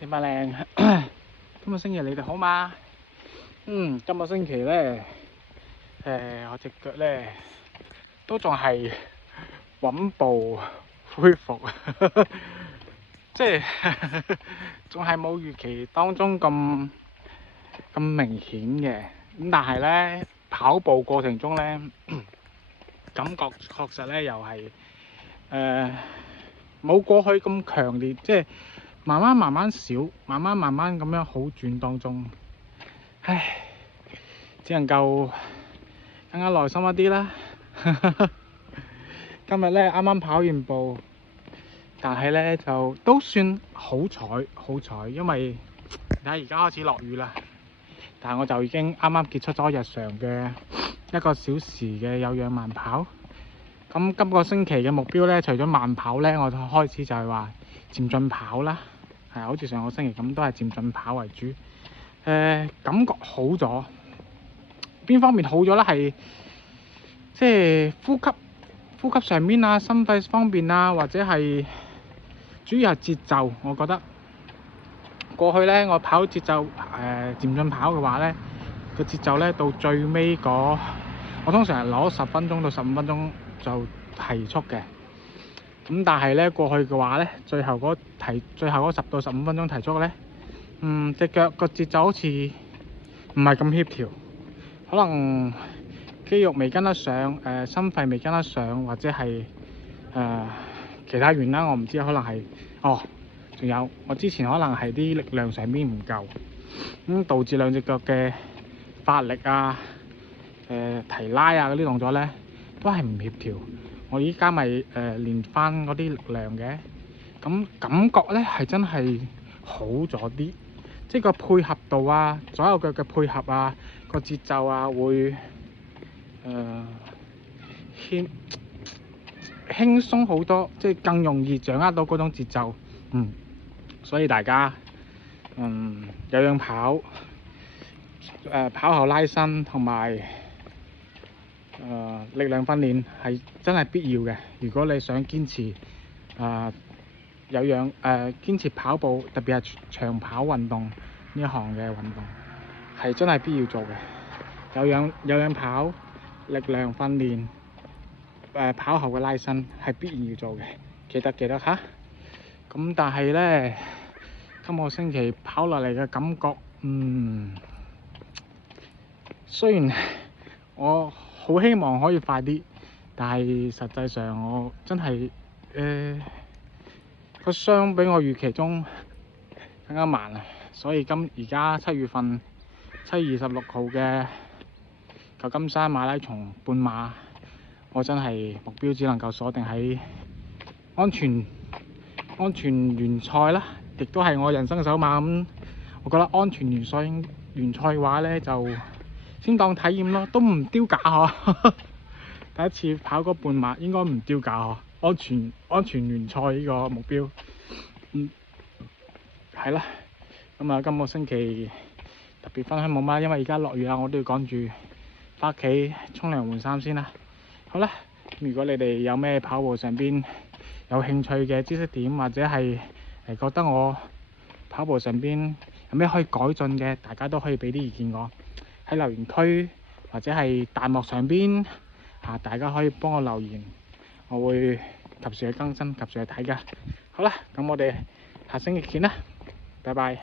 點啊靚？今個星期你哋好嘛？今個星期咧，我隻腳咧都仲係穩步恢復，即係仲係冇預期當中咁明顯嘅。咁但係咧，跑步過程中咧，感覺確實咧又係冇過去咁強烈，即係慢慢少，慢慢咁樣好轉當中。唉，只能夠更加耐心一啲啦。今日咧啱啱跑完步，但係咧就都算好彩，因為睇而家開始落雨啦。但係我就已經啱啱結束咗日常嘅1個小時嘅有氧慢跑。咁今個星期嘅目標咧，除咗慢跑咧，我就開始就係話漸進跑啦。係好似上個星期咁，都係漸進跑為主。感覺好咗，邊方面好咗咧？係即係呼吸上面啊，心肺方面啊，或者係主要係節奏。我覺得過去咧，我跑節奏漸進跑嘅話咧，個節奏咧到最尾嗰，我通常係攞10分鐘到15分鐘就提速嘅。咁但係咧過去嘅話咧，最後嗰10到15分鐘提速咧，隻腳個節奏好似唔係咁協調，可能肌肉未跟得上，心肺未跟得上，或者係其他原因我唔知，可能係仲有我之前可能係啲力量上面唔夠，咁導致兩隻腳嘅發力啊、提拉啊嗰啲動作咧都係唔協調。我依家咪練翻嗰啲力量嘅，咁感覺咧係真係好咗啲，即係個配合度啊，左右腳嘅配合啊，個節奏啊會輕鬆好多，即係更容易掌握到嗰種節奏。所以大家有氧跑、跑後拉伸同埋力量訓練係真係必要嘅。如果你想堅持有氧堅持跑步，特別係長跑運動呢一項嘅運動，係真係必要做嘅。有氧跑、力量訓練、跑後嘅拉伸係必然要做嘅，記得嚇。咁但係咧，今個星期跑落嚟嘅感覺，雖然我好希望可以快啲，但係實際上我真係個傷比我預期中更加慢啊！所以而家7月份7月26號嘅舊金山馬拉松半馬，我真係目標只能夠鎖定喺安全完賽啦，亦都係我人生首馬。咁我覺得安全完賽嘅話咧，就先當體驗咯，都唔丟架嗬。第一次跑嗰半馬應該唔丟架嗬，安全完賽呢個目標。係啦，咁啊今個星期特別分享冇乜，因為而家落雨啦，我都要趕住返屋企沖涼換衫先啦。好啦，如果你哋有咩跑步上邊有興趣嘅知識點，或者係覺得我跑步上邊有咩可以改進嘅，大家都可以俾啲意見我喺留言區或者係彈幕上邊大家可以幫我留言，我會及時去更新，及時去睇㗎。好啦，咁我哋下星期見啦，拜拜。